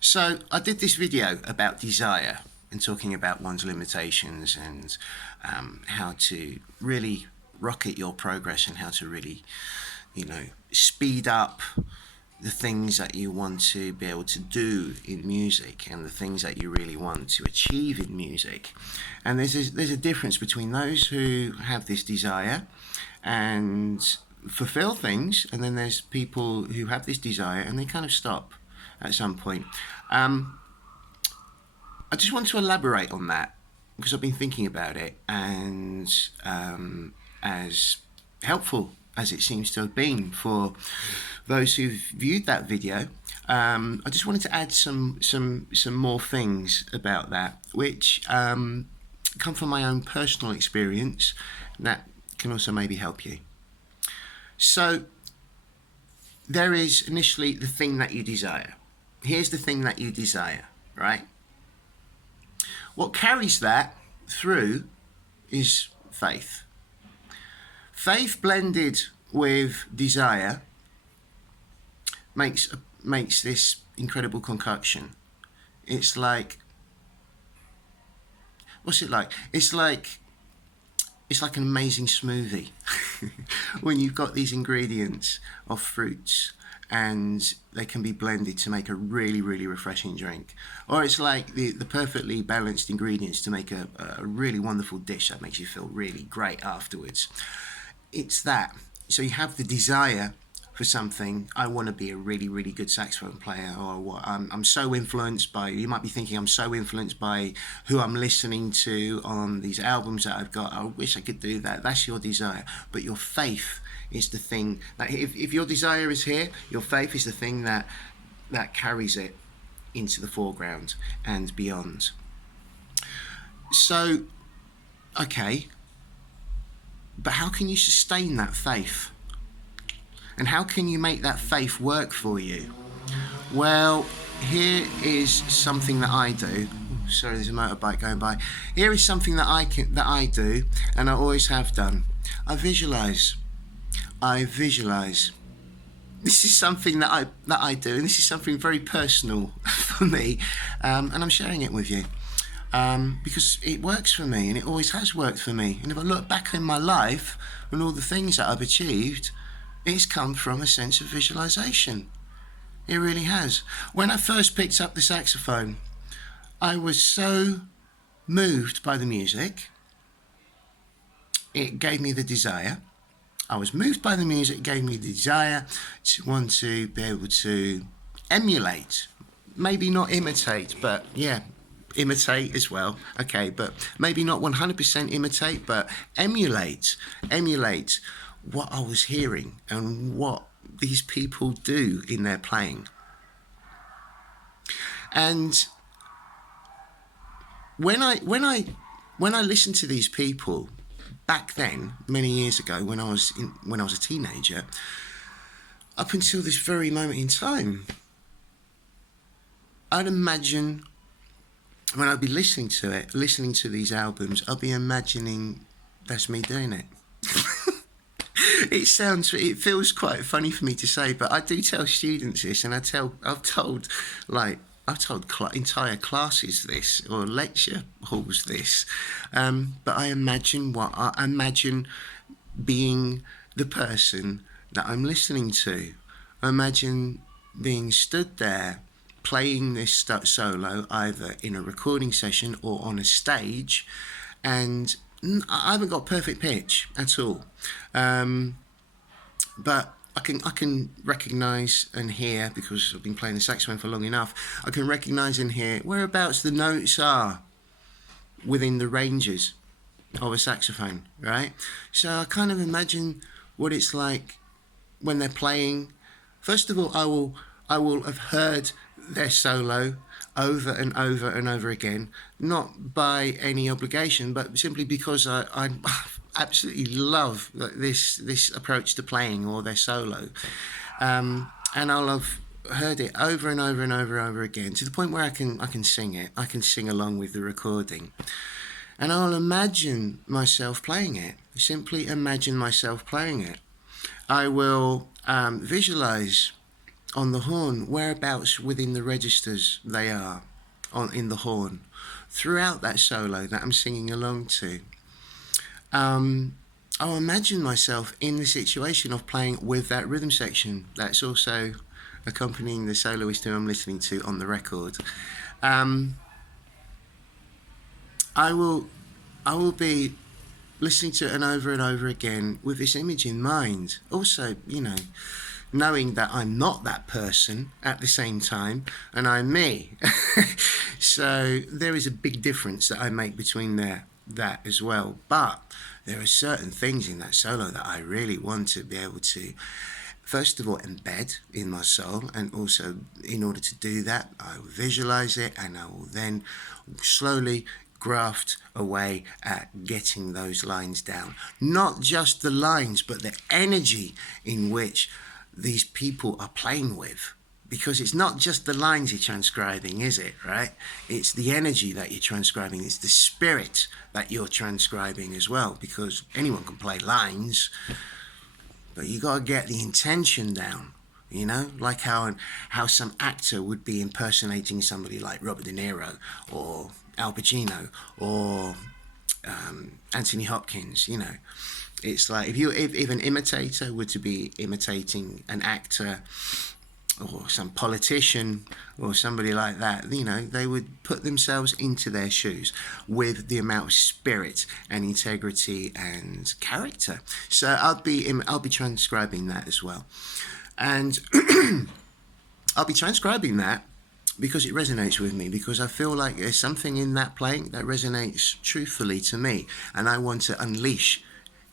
So I did this video about desire and talking about one's limitations and how to really rocket your progress and how to really, speed up the things that you want to be able to do in music and the things that you really want to achieve in music. And there's a difference between those who have this desire and fulfill things, and then there's people who have this desire and they kind of stop at some point. I just want to elaborate on that because I've been thinking about it, and as helpful as it seems to have been for those who've viewed that video, I just wanted to add some more things about that, which come from my own personal experience, and that can also maybe help you. So there is initially the thing that you desire. Here's the thing that you desire, right? What carries that through is faith. Faith blended with desire makes this incredible concoction. It's like, what's it like? It's like an amazing smoothie when you've got these ingredients of fruits and they can be blended to make a really, really refreshing drink. Or it's like the perfectly balanced ingredients to make a really wonderful dish that makes you feel really great afterwards. It's that. So you have the desire for something. I want to be a really, really good saxophone player, or what I'm so influenced by. You might be thinking, I'm so influenced by who I'm listening to on these albums that I've got. I wish I could do that. That's your desire. But your faith is the thing that, if your desire is here, your faith is the thing that carries it into the foreground and beyond. So, okay, but how can you sustain that faith? And how can you make that faith work for you? Well, here is something that I do. Sorry, there's a motorbike going by. Here is something that I do, and I always have done. I visualize. This is something that I do, and this is something very personal for me, and I'm sharing it with you because it works for me, and it always has worked for me. And if I look back in my life and all the things that I've achieved, it's come from a sense of visualization. It really has. When I first picked up the saxophone, I was so moved by the music. It gave me the desire. I was moved by the music. It gave me the desire to want to be able to emulate. Maybe not imitate, but yeah, imitate as well. Okay, but maybe not 100% imitate, but emulate what I was hearing and what these people do in their playing. And when I listened to these people back then, many years ago, when I was a teenager, up until this very moment in time, I'd imagine when I'd be listening to these albums, I'd be imagining that's me doing it. It feels quite funny for me to say, but I do tell students this, and I've told entire classes this, or lecture halls this. But I imagine being the person that I'm listening to. I imagine being stood there playing this solo, either in a recording session or on a stage, and I haven't got perfect pitch at all, but I can recognise and hear, because I've been playing the saxophone for long enough. I can recognise and hear whereabouts the notes are within the ranges of a saxophone, right? So I kind of imagine what it's like when they're playing. First of all, I will have heard their solo over and over and over again, not by any obligation, but simply because I absolutely love this approach to playing, or their solo, and I'll have heard it over and over and over again, to the point where I can sing it. I can sing along with the recording, and I'll imagine myself playing it. Simply imagine myself playing it. I will visualize on the horn, whereabouts within the registers they are in the horn throughout that solo that I'm singing along to. I'll imagine myself in the situation of playing with that rhythm section that's also accompanying the soloist who I'm listening to on the record. Um, I will be listening to it over and over again with this image in mind. Also, knowing that I'm not that person at the same time, and I'm me. So there is a big difference that I make between that as well. But there are certain things in that solo that I really want to be able to, first of all, embed in my soul, and also in order to do that, I will visualize it, and I will then slowly graft away at getting those lines down. Not just the lines, but the energy in which these people are playing with. Because it's not just the lines you're transcribing, is it, right? It's the energy that you're transcribing. It's the spirit that you're transcribing as well. Because anyone can play lines, but you got to get the intention down. Like how some actor would be impersonating somebody like Robert De Niro or Al Pacino or Anthony Hopkins. It's like if an imitator were to be imitating an actor or some politician or somebody like that, they would put themselves into their shoes with the amount of spirit and integrity and character. So I'll be transcribing that as well, and I'll be transcribing that because it resonates with me, because I feel like there's something in that playing that resonates truthfully to me, and I want to unleash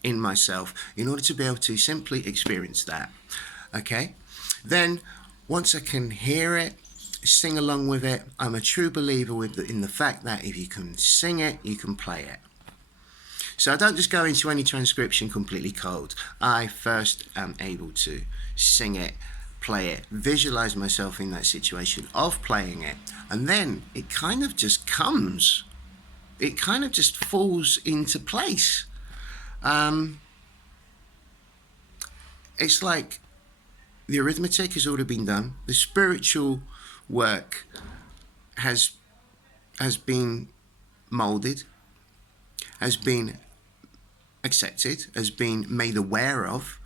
in myself in order to be able to simply experience that. Okay? Then, once I can hear it, sing along with it, I'm a true believer in the fact that if you can sing it, you can play it. So I don't just go into any transcription completely cold. I first am able to sing it, play it, visualize myself in that situation of playing it, and then it kind of just comes. It kind of just falls into place. It's like the arithmetic has already been done. The spiritual work has been molded, has been accepted, has been made aware of,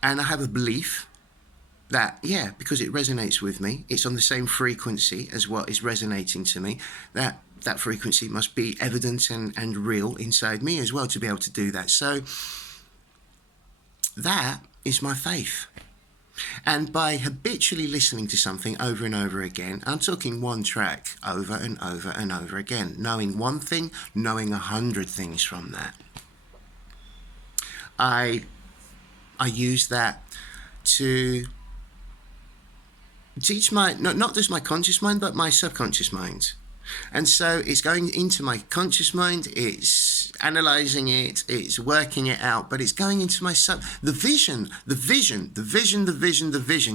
and I have a belief that, because it resonates with me, it's on the same frequency as what is resonating to me, that frequency must be evident and real inside me as well to be able to do that. So that is my faith. And by habitually listening to something over and over again, I'm talking one track over and over and over again, knowing one thing, knowing 100 things from that. I use that to teach not just my conscious mind, but my subconscious mind. And so it's going into my conscious mind, it's analysing it, it's working it out, but it's going into my the vision.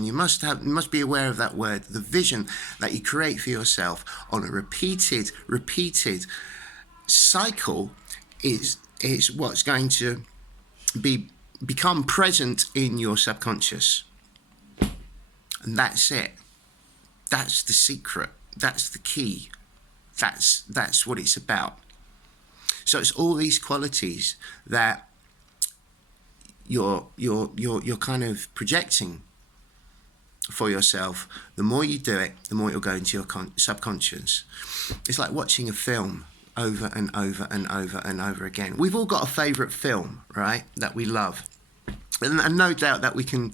You must be aware of that word, the vision that you create for yourself on a repeated cycle is what's going to become present in your subconscious. And that's it. That's the secret. That's the key. That's what it's about. So it's all these qualities that you're kind of projecting for yourself. The more you do it, the more it'll go into your subconscious. It's like watching a film over and over and over and over again. We've all got a favourite film, right, that we love, and no doubt that we can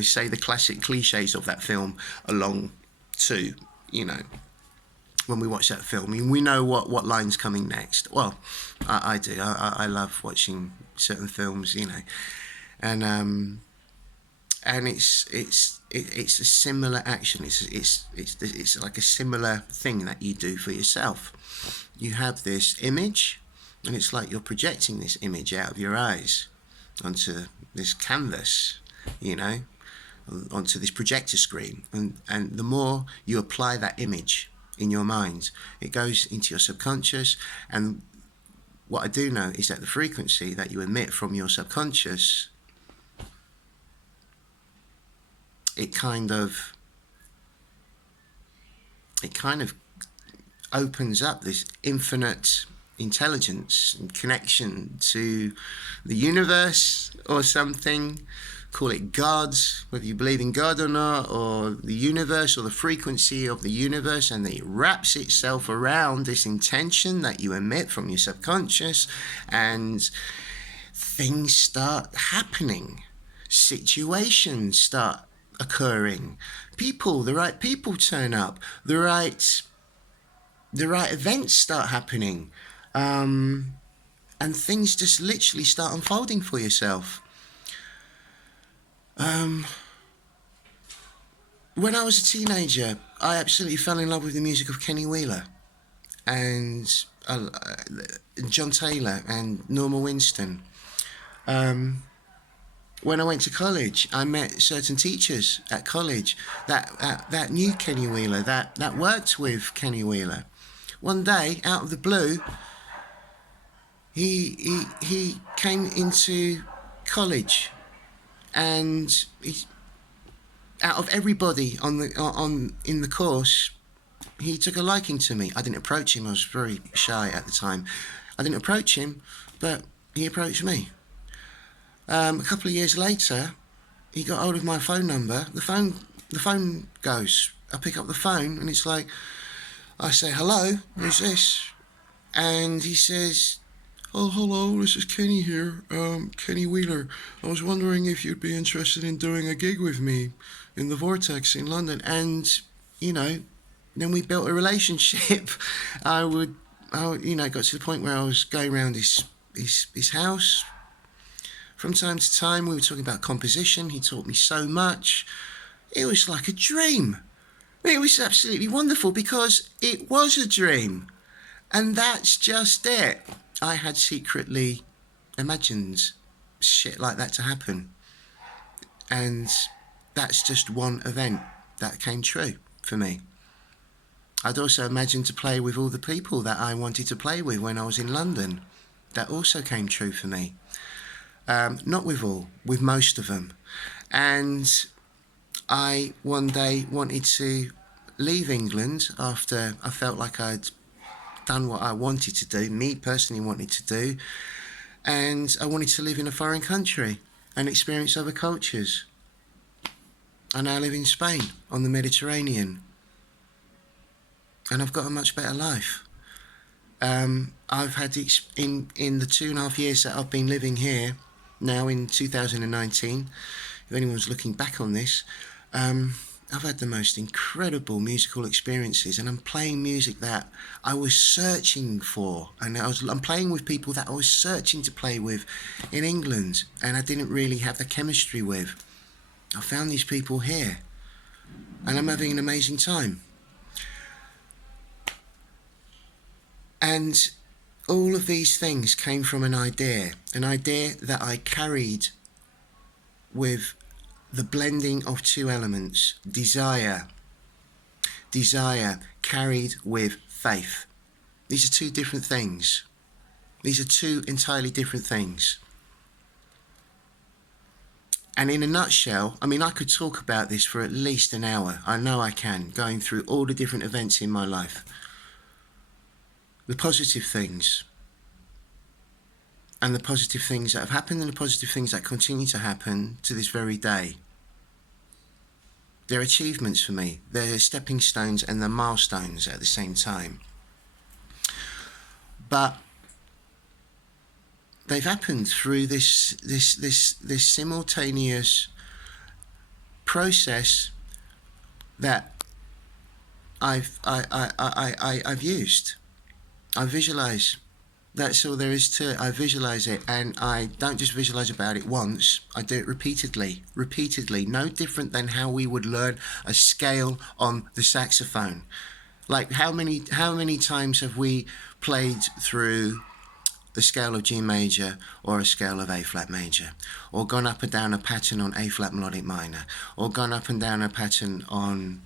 say the classic cliches of that film along to when we watch that film. I mean, we know what line's coming next. Well, I do. I love watching certain films, and it's a similar action. It's like a similar thing that you do for yourself. You have this image, and it's like you're projecting this image out of your eyes onto this canvas, onto this projector screen, and the more you apply that image in your mind, it goes into your subconscious. And what I do know is that the frequency that you emit from your subconscious it kind of opens up this infinite intelligence and connection to the universe or something. Call it God, whether you believe in God or not, or the universe or the frequency of the universe, and it wraps itself around this intention that you emit from your subconscious, and things start happening. Situations start occurring. The right people turn up. The right events start happening. And things just literally start unfolding for yourself. When I was a teenager, I absolutely fell in love with the music of Kenny Wheeler and John Taylor and Norma Winston. When I went to college, I met certain teachers at college that knew Kenny Wheeler, that worked with Kenny Wheeler. One day, out of the blue, he came into college, and out of everybody in the course, he took a liking to me. I didn't approach him. I was very shy at the time. I didn't approach him, but he approached me. A couple of years later, he got hold of my phone number. The phone goes. I pick up the phone, and it's like, I say, "Hello, who's this?" And he says, "Oh, hello, this is Kenny here, Kenny Wheeler. I was wondering if you'd be interested in doing a gig with me in the Vortex in London." And, then we built a relationship. I got to the point where I was going around his house. From time to time, we were talking about composition. He taught me so much. It was like a dream. It was absolutely wonderful because it was a dream. And that's just it. I had secretly imagined shit like that to happen. And that's just one event that came true for me. I'd also imagined to play with all the people that I wanted to play with when I was in London. That also came true for me. Not with all, with most of them. And I one day wanted to leave England after I felt like I'd done what I wanted to do, me personally wanted to do, and I wanted to live in a foreign country and experience other cultures. I now live in Spain on the Mediterranean, and I've got a much better life. I've had in the 2.5 years that I've been living here, now in 2019, if anyone's looking back on this, I've had the most incredible musical experiences, and I'm playing music that I was searching for, and I'm playing with people that I was searching to play with in England, and I didn't really have the chemistry with. I found these people here, and I'm having an amazing time. And all of these things came from an idea that I carried with the blending of two elements, desire carried with faith. These are two different things. These are two entirely different things. And in a nutshell, I could talk about this for at least an hour. I know I can, going through all the different events in my life. The positive things. And the positive things that have happened and the positive things that continue to happen to this very day. They're achievements for me. They're stepping stones and they're milestones at the same time. But they've happened through this simultaneous process that I've used. I visualize. That's all there is to it. I visualize it, and I don't just visualize about it once. I do it repeatedly. No different than how we would learn a scale on the saxophone. Like how many times have we played through the scale of G major or a scale of A flat major, or gone up and down a pattern on A flat melodic minor, or gone up and down a pattern on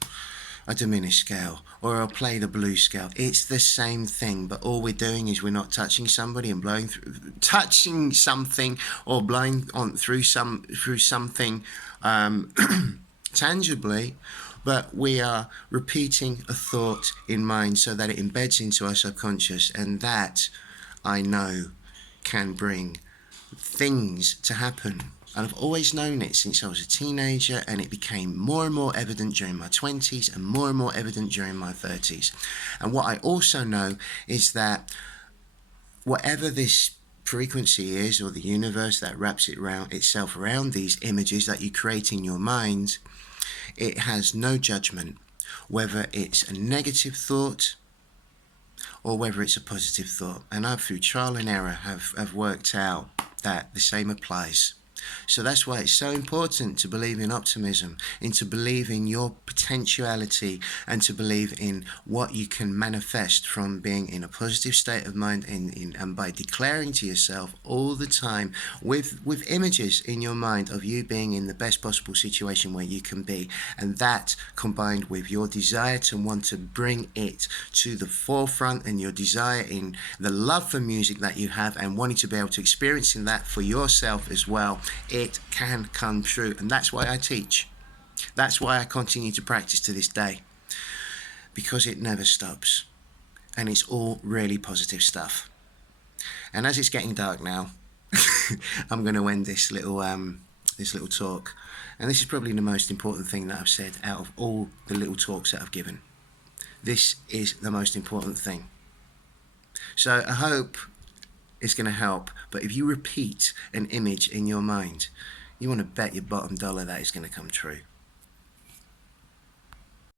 a diminished scale, or I'll play the blues scale. It's the same thing, but all we're doing is we're not touching somebody and blowing through, touching something or blowing on through something tangibly, but we are repeating a thought in mind so that it embeds into our subconscious, and that I know can bring things to happen. And I've always known it since I was a teenager, and it became more and more evident during my 20s and more evident during my 30s. And what I also know is that whatever this frequency is, or the universe that wraps itself around these images that you create in your mind, it has no judgment, whether it's a negative thought or whether it's a positive thought. And I've, through trial and error, have worked out that the same applies. So that's why it's so important to believe in optimism, and to believe in your potentiality, and to believe in what you can manifest from being in a positive state of mind, and by declaring to yourself all the time with images in your mind of you being in the best possible situation where you can be. And that, combined with your desire to want to bring it to the forefront, and your desire in the love for music that you have, and wanting to be able to experience that for yourself as well, it can come true. And that's why I teach. That's why I continue to practice to this day, because it never stops, and it's all really positive stuff. And as it's getting dark now, I'm going to end this little talk, and this is probably the most important thing that I've said out of all the little talks that I've given. This is the most important thing. So I hope it's going to help. But if you repeat an image in your mind, you want to bet your bottom dollar that it's going to come true.